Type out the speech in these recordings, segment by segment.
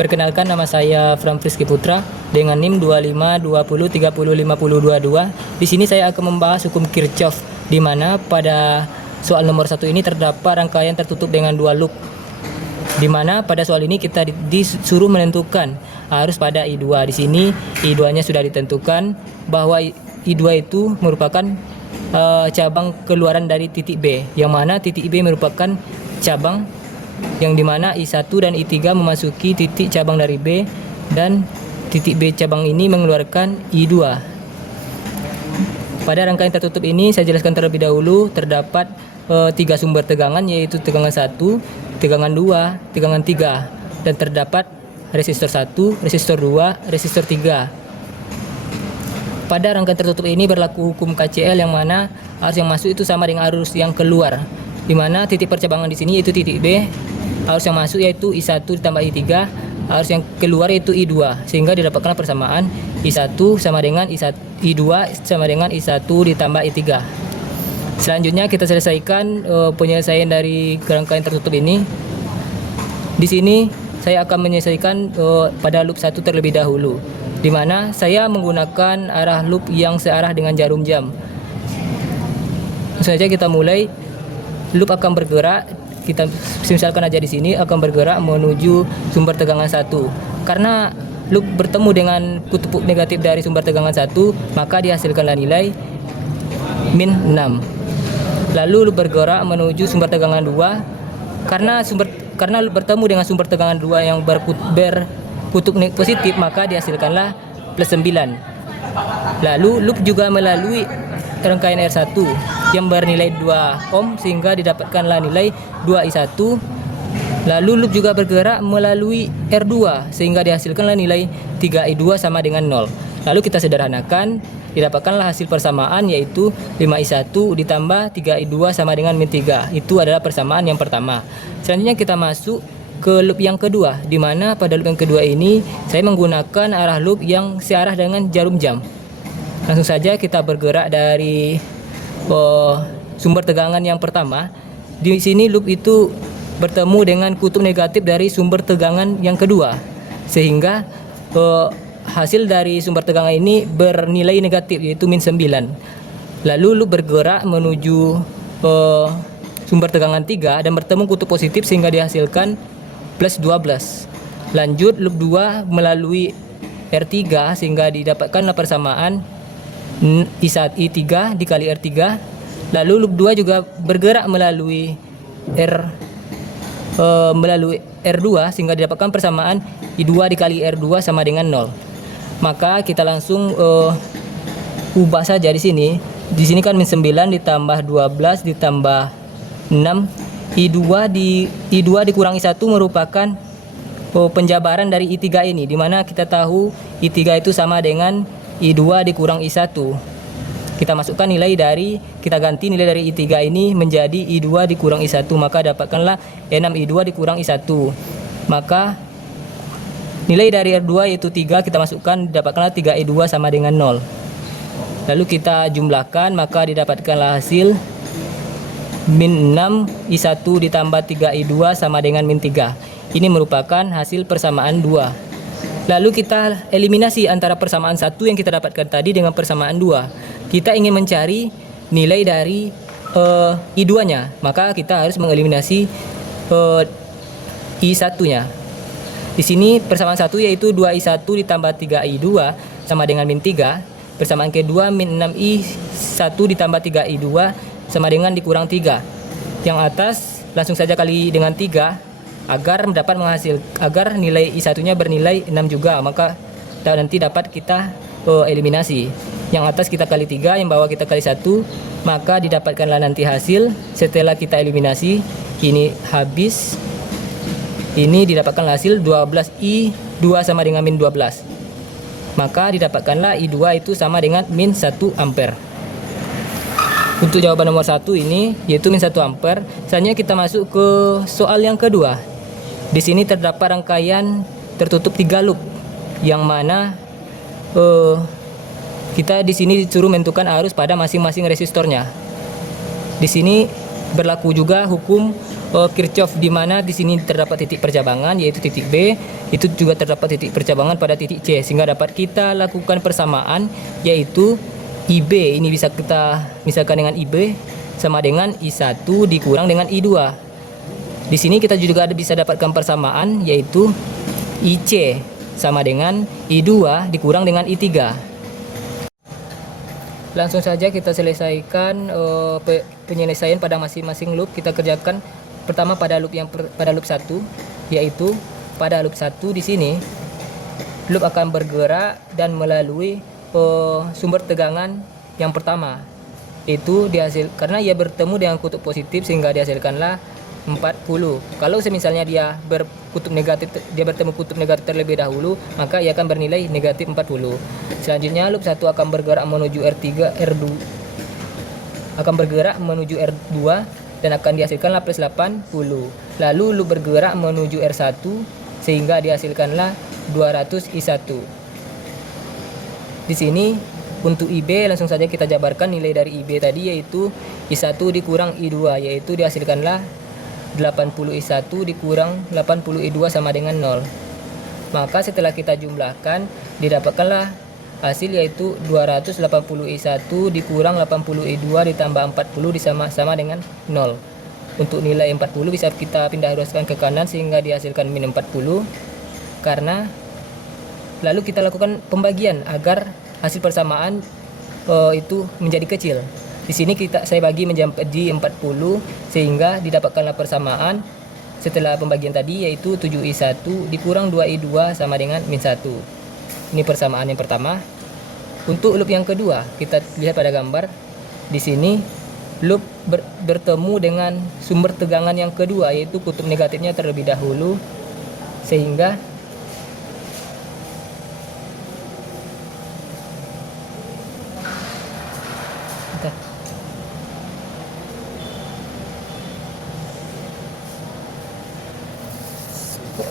Perkenalkan, nama saya Framfriski Putra dengan NIM 2520305022. Di sini saya akan membahas hukum Kirchhoff, di mana pada soal nomor 1 ini terdapat rangkaian tertutup dengan dua loop. Di mana pada soal ini kita disuruh menentukan arus pada I2. Di sini I2-nya sudah ditentukan bahwa I2 itu merupakan cabang keluaran dari titik B, yang mana titik B merupakan cabang yang dimana I1 dan I3 memasuki titik cabang dari B, dan titik B cabang ini mengeluarkan I2. Pada rangkaian tertutup ini saya jelaskan terlebih dahulu terdapat 3 sumber tegangan, yaitu tegangan 1, tegangan 2, tegangan 3, dan terdapat resistor 1, resistor 2, resistor 3. Pada rangkaian tertutup ini berlaku hukum KCL, yang mana arus yang masuk itu sama dengan arus yang keluar, di mana titik percabangan di sini yaitu titik B, arus yang masuk yaitu I1 ditambah I3, arus yang keluar yaitu I2, sehingga didapatkan persamaan I1 sama dengan I2 sama dengan I1 ditambah I3. Selanjutnya kita selesaikan penyelesaian dari rangkaian tertutup ini. Di sini saya akan menyelesaikan pada loop 1 terlebih dahulu, di mana saya menggunakan arah loop yang searah dengan jarum jam. Langsung saja kita mulai. Loop akan bergerak, kita misalkan aja di sini akan bergerak menuju sumber tegangan 1. Karena loop bertemu dengan kutub negatif dari sumber tegangan 1, maka dihasilkanlah nilai min 6. Lalu loop bergerak menuju sumber tegangan 2. Karena loop bertemu dengan sumber tegangan 2 yang berkutub positif, maka dihasilkanlah plus 9. Lalu loop juga melalui rangkaian R1 yang bernilai 2 ohm, sehingga didapatkanlah nilai 2I1. Lalu loop juga bergerak melalui R2 sehingga dihasilkanlah nilai 3I2 sama dengan 0. Lalu kita sederhanakan, didapatkanlah hasil persamaan yaitu 5I1 ditambah 3I2 sama dengan min 3. Itu adalah persamaan yang pertama. Selanjutnya kita masuk ke loop yang kedua, di mana pada loop yang kedua ini saya menggunakan arah loop yang searah dengan jarum jam. Langsung saja kita bergerak dari sumber tegangan yang pertama. Di sini loop itu bertemu dengan kutub negatif dari sumber tegangan yang kedua, sehingga hasil dari sumber tegangan ini bernilai negatif yaitu min 9. Lalu loop bergerak menuju sumber tegangan 3 dan bertemu kutub positif sehingga dihasilkan plus 12. Lanjut loop 2 melalui R3 sehingga didapatkanlah persamaan I3 dikali R3. Lalu loop 2 juga bergerak melalui R2 sehingga didapatkan persamaan I2 dikali R2 sama dengan 0. Maka kita langsung ubah saja di sini. Di sini kan min 9 ditambah 12 ditambah 6. I2 dikurangi 1 merupakan penjabaran dari I3 ini, dimana kita tahu I3 itu sama dengan I2 dikurang I1. Kita masukkan kita ganti nilai dari I3 ini menjadi I2 dikurang I1, maka dapatkanlah 6I2 dikurang I1. Maka nilai dari R2 yaitu 3, kita masukkan, dapatkanlah 3I2 sama dengan 0. Lalu kita jumlahkan, maka didapatkanlah hasil min 6I1 ditambah 3I2 sama dengan min 3. Ini merupakan hasil persamaan 2. Lalu kita eliminasi antara persamaan 1 yang kita dapatkan tadi dengan persamaan 2. Kita ingin mencari nilai dari I2-nya, maka kita harus mengeliminasi I1-nya. Di sini persamaan 1 yaitu 2I1 ditambah 3I2 sama dengan min 3. Persamaan kedua min 6I1 ditambah 3I2 sama dengan dikurang 3. Yang atas langsung saja kali dengan 3 agar nilai I1-nya bernilai 6 juga, maka nanti dapat kita eliminasi. Yang atas kita kali 3, yang bawah kita kali 1, maka didapatkanlah nanti hasil setelah kita eliminasi. Ini habis. Ini didapatkanlah hasil 12I2 sama dengan min 12. Maka didapatkanlah I2 itu sama dengan min 1 ampere. Untuk jawaban nomor 1 ini yaitu min 1 ampere. Selanjutnya kita masuk ke soal yang kedua. Di sini terdapat rangkaian tertutup 3 loop, yang mana kita di sini disuruh menentukan arus pada masing-masing resistornya. Di sini berlaku juga hukum Kirchhoff, di mana di sini terdapat titik percabangan yaitu titik B, itu juga terdapat titik percabangan pada titik C, sehingga dapat kita lakukan persamaan yaitu IB ini bisa kita misalkan dengan IB sama dengan I1 dikurang dengan I2. Di sini kita juga bisa dapatkan persamaan yaitu IC sama dengan I2 dikurang dengan I3. Langsung saja kita selesaikan penyelesaian pada masing-masing loop. Kita kerjakan pertama pada loop pada loop 1, yaitu pada loop 1 di sini loop akan bergerak dan melalui sumber tegangan yang pertama, itu karena ia bertemu dengan kutub positif sehingga dihasilkanlah 40. Kalau misalnya dia bertemu kutub negatif terlebih dahulu, maka ia akan bernilai negatif 40. Selanjutnya loop 1 akan bergerak menuju R2 dan akan dihasilkanlah plus 80. Lalu loop bergerak menuju R1 sehingga dihasilkanlah 200 I1. Di sini untuk IB langsung saja kita jabarkan nilai dari IB tadi, yaitu I1 dikurang I2, yaitu dihasilkanlah 80 I1 dikurang 80 I2 sama dengan 0. Maka setelah kita jumlahkan didapatkanlah hasil yaitu 280 I1 dikurang 80 I2 ditambah 40 sama dengan 0. Untuk nilai 40 bisa kita pindah ruaskan ke kanan sehingga dihasilkan min 40. Karena lalu kita lakukan pembagian agar hasil persamaan itu menjadi kecil. Di sini saya bagi menjadi 40 sehingga didapatkanlah persamaan setelah pembagian tadi yaitu 7I1 dikurang 2I2 sama dengan min 1. Ini persamaan yang pertama. Untuk loop yang kedua, kita lihat pada gambar. Di sini loop bertemu dengan sumber tegangan yang kedua yaitu kutub negatifnya terlebih dahulu, sehingga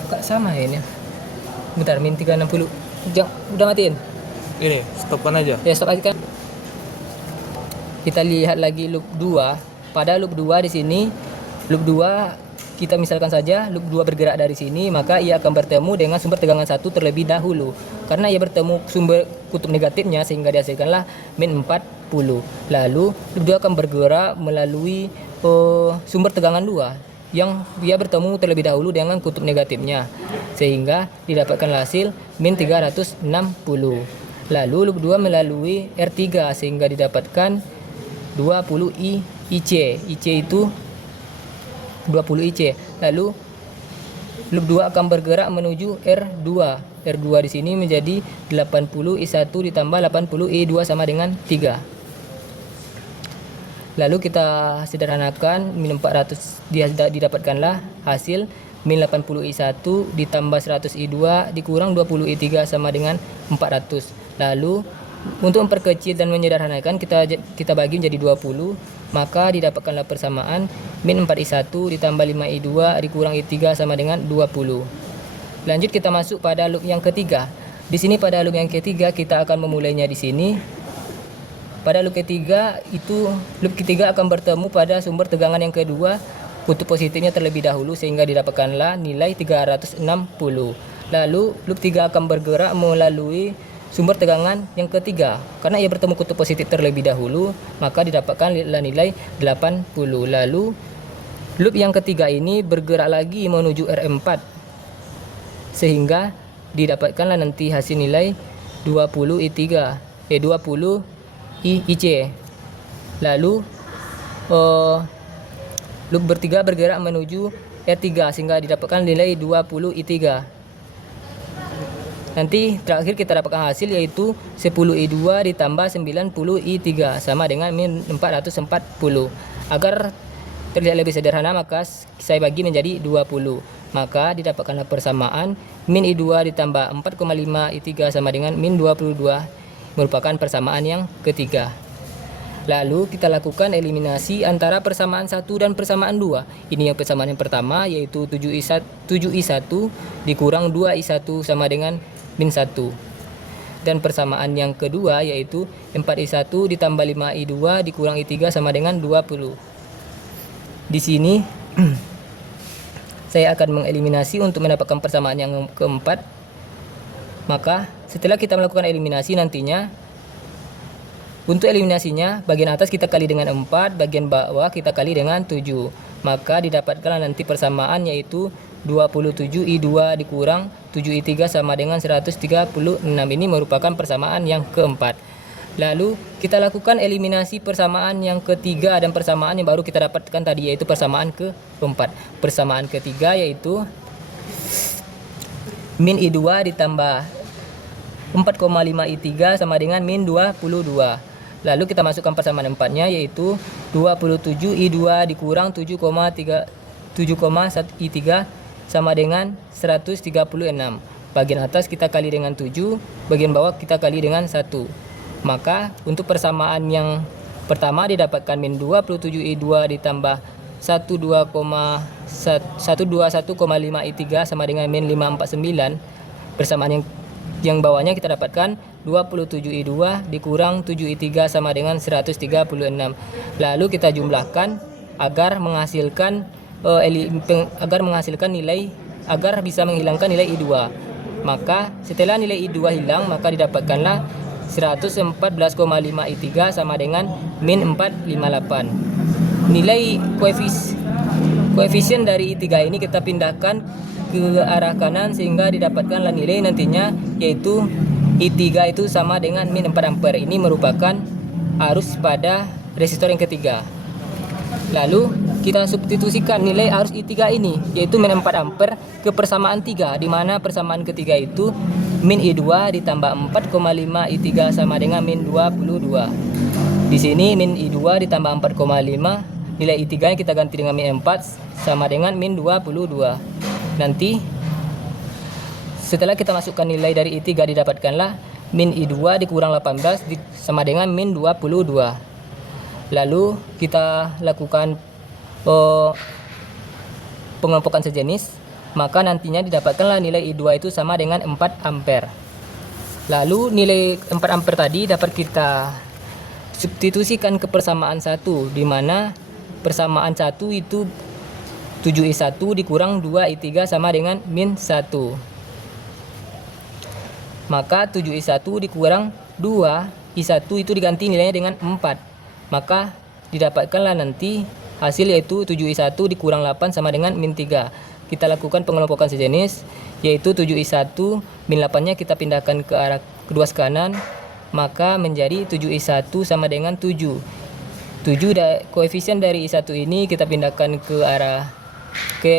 kok sama ya ini. Bentar, min 360. Udah matiin? Ini, stopkan aja. Ya, stop aja kan. Kita lihat lagi loop 2. Pada loop 2 di sini, loop 2 kita misalkan saja loop 2 bergerak dari sini, maka ia akan bertemu dengan sumber tegangan 1 terlebih dahulu. Karena ia bertemu sumber kutub negatifnya sehingga dihasilkanlah min 40. Lalu loop 2 akan bergerak melalui sumber tegangan 2 yang dia bertemu terlebih dahulu dengan kutub negatifnya sehingga didapatkan hasil min 360. Lalu loop 2 melalui R3 sehingga didapatkan 20 IC. IC itu 20 IC. Lalu loop 2 akan bergerak menuju R2. R2 di sini menjadi 80 I1 ditambah 80 I2 sama dengan 3. Lalu kita sederhanakan min 400 didapatkanlah hasil min 80 I1 ditambah 100 I2 dikurang 20 I3 sama dengan 400. Lalu untuk memperkecil dan menyederhanakan kita bagi menjadi 20, maka didapatkanlah persamaan min 4 I1 ditambah 5 I2 dikurang I3 sama dengan 20. Lanjut kita masuk pada loop yang ketiga. Di sini pada loop yang ketiga kita akan memulainya di sini. Pada loop ketiga akan bertemu pada sumber tegangan yang kedua, kutub positifnya terlebih dahulu sehingga didapatkanlah nilai 360. Lalu loop 3 akan bergerak melalui sumber tegangan yang ketiga. Karena ia bertemu kutub positif terlebih dahulu, maka didapatkan nilai 80. Lalu loop yang ketiga ini bergerak lagi menuju R4 sehingga didapatkanlah nanti hasil nilai 20 IC. Lalu loop bertiga bergerak menuju R3 sehingga didapatkan nilai 20 I3. Nanti terakhir kita dapatkan hasil yaitu 10 I2 ditambah 90 I3 sama dengan min 440. Agar terlihat lebih sederhana maka saya bagi menjadi 20. Maka didapatkanlah persamaan min I2 ditambah 4,5 I3 sama dengan min 22, merupakan persamaan yang ketiga. Lalu kita lakukan eliminasi antara persamaan 1 dan persamaan 2. Ini yang persamaan yang pertama yaitu 7I1 dikurang 2I1 sama dengan min 1. Dan persamaan yang kedua yaitu 4I1 ditambah 5I2 dikurang I3 sama dengan 20. Di sini saya akan mengeliminasi untuk mendapatkan persamaan yang keempat. Maka setelah kita melakukan eliminasi nantinya, untuk eliminasinya bagian atas kita kali dengan 4, bagian bawah kita kali dengan 7. Maka didapatkan nanti persamaan yaitu 27I2 dikurang 7I3 sama dengan 136. Ini merupakan persamaan yang keempat. Lalu kita lakukan eliminasi persamaan yang ketiga dan persamaan yang baru kita dapatkan tadi, yaitu persamaan keempat. Persamaan ketiga yaitu min I2 ditambah 4,5I3 sama dengan min 22. Lalu kita masukkan persamaan empatnya, yaitu 27I2 dikurang 7,1I3 sama dengan 136. Bagian atas kita kali dengan 7, bagian bawah kita kali dengan 1. Maka untuk persamaan yang pertama didapatkan min 27I2 ditambah 121,5I3 sama dengan min 549. Persamaan yang bawahnya kita dapatkan 27I2 dikurang 7I3 sama dengan 136. Lalu kita jumlahkan agar menghasilkan agar bisa menghilangkan nilai I2. Maka setelah nilai I2 hilang, maka didapatkanlah 114,5I3 sama dengan min 458. Nilai koefisien dari I3 ini kita pindahkan ke arah kanan sehingga didapatkanlah nilai nantinya, yaitu I3 itu sama dengan min 4 ampere. Ini merupakan arus pada resistor yang ketiga. Lalu kita substitusikan nilai arus I3 ini, yaitu min 4 ampere ke persamaan 3, di mana persamaan ketiga itu min I2 ditambah 4,5I3 sama dengan min 22. Di sini min I2 ditambah 4,5, nilai I3 kita ganti dengan min 4 sama dengan min 22. Nanti setelah kita masukkan nilai dari I3 didapatkanlah min I2 dikurang 18 sama dengan min 22. Lalu kita lakukan pengelompokan sejenis, maka nantinya didapatkanlah nilai I2 itu sama dengan 4 ampere. Lalu nilai 4 ampere tadi dapat kita substitusikan ke persamaan 1, di mana persamaan 1 itu 7I1 dikurang 2I3 sama dengan min 1. Maka 7I1 dikurang 2I1 itu diganti nilainya dengan 4. Maka didapatkanlah nanti hasil yaitu 7I1 dikurang 8 sama dengan min 3. Kita lakukan pengelompokan sejenis, yaitu 7I1 min 8-nya kita pindahkan ke arah kedua kanan, maka menjadi 7I1 sama dengan 7. Koefisien dari I1 ini kita pindahkan ke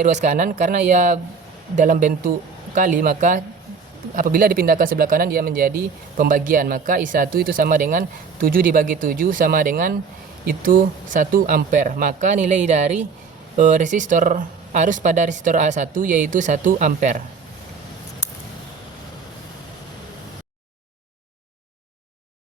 ruas kanan karena ya dalam bentuk kali, maka apabila dipindahkan sebelah kanan dia menjadi pembagian, maka I1 itu sama dengan 7 dibagi 7 sama dengan itu 1 ampere. Maka nilai dari resistor arus pada resistor A1 yaitu 1 ampere.